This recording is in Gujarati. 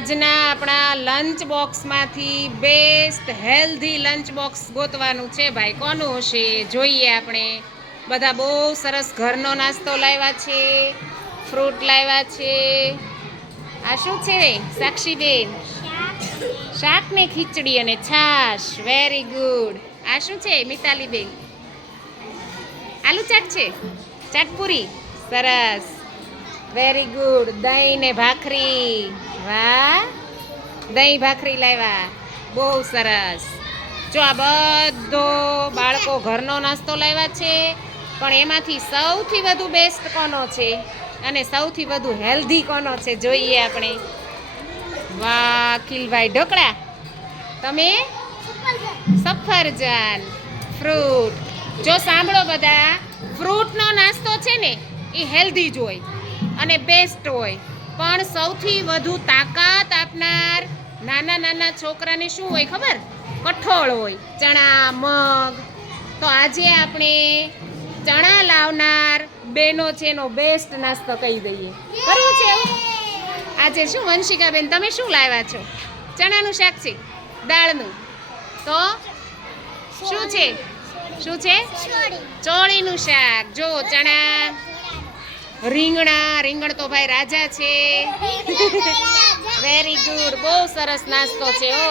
આજના આપણા લંચ બોક્સમાંથી બેસ્ટ હેલ્ધી લંચ બોક્સ ગોતવાનું છે ભાઈ. કોનું હશે? જોઈએ આપણે. બધા બહુ સરસ ઘરનો નાસ્તો લાવ્યા છે ફ્રૂટ લાવ્યા છે. આ શું છે? સાક્ષીબેન? શાક ને ખીચડી અને છાશ. વેરી ગુડ આ શું છે, મિતાલીબેન? આલુ ચાટ છે? ચાટપુરી? સરસ. વેરી ગુડ દહીં ને ભાખરી. વાહ. દહીં ભાખરી લાવ્યા. બહુ સરસ. જો આ બધો બાળકો ઘરનો નાસ્તો લાવ્યા છે, પણ એમાંથી સૌથી વધુ બેસ્ટ કોનો છે? અને સૌથી વધુ હેલ્ધી કોનો છે? જોઈએ આપણે. વાહ કિલભાઈ ઢોકળા. તમે? સફરજન ફ્રૂટ જો સાંભળો બધા ફ્રૂટનો નાસ્તો છે ને, એ હેલ્ધી જ હોય અને બેસ્ટ હોય. પણ સૌથી વધુ તાકાત આપનાર નાના નાના છોકરાને શું હોય ખબર? કઠોળ હોય ચણા મગ. તો આજે આપણે ચણા લાવનાર બેનો છે એનો બેસ્ટ નાસ્તો કહી દઈએ. કરવું છે એવું? આજે શું વંશિકાબેન તમે શું લાવ્યા છો? ચણાનું શાક છે દાળનું. તો શું છે? શું છે? ચોળીનું શાક. જો ચણા રીંગણા રીંગણ તો ભાઈ રાજા છે. વેરી ગુડ બહુ સરસ નાસ્તો છે ઓ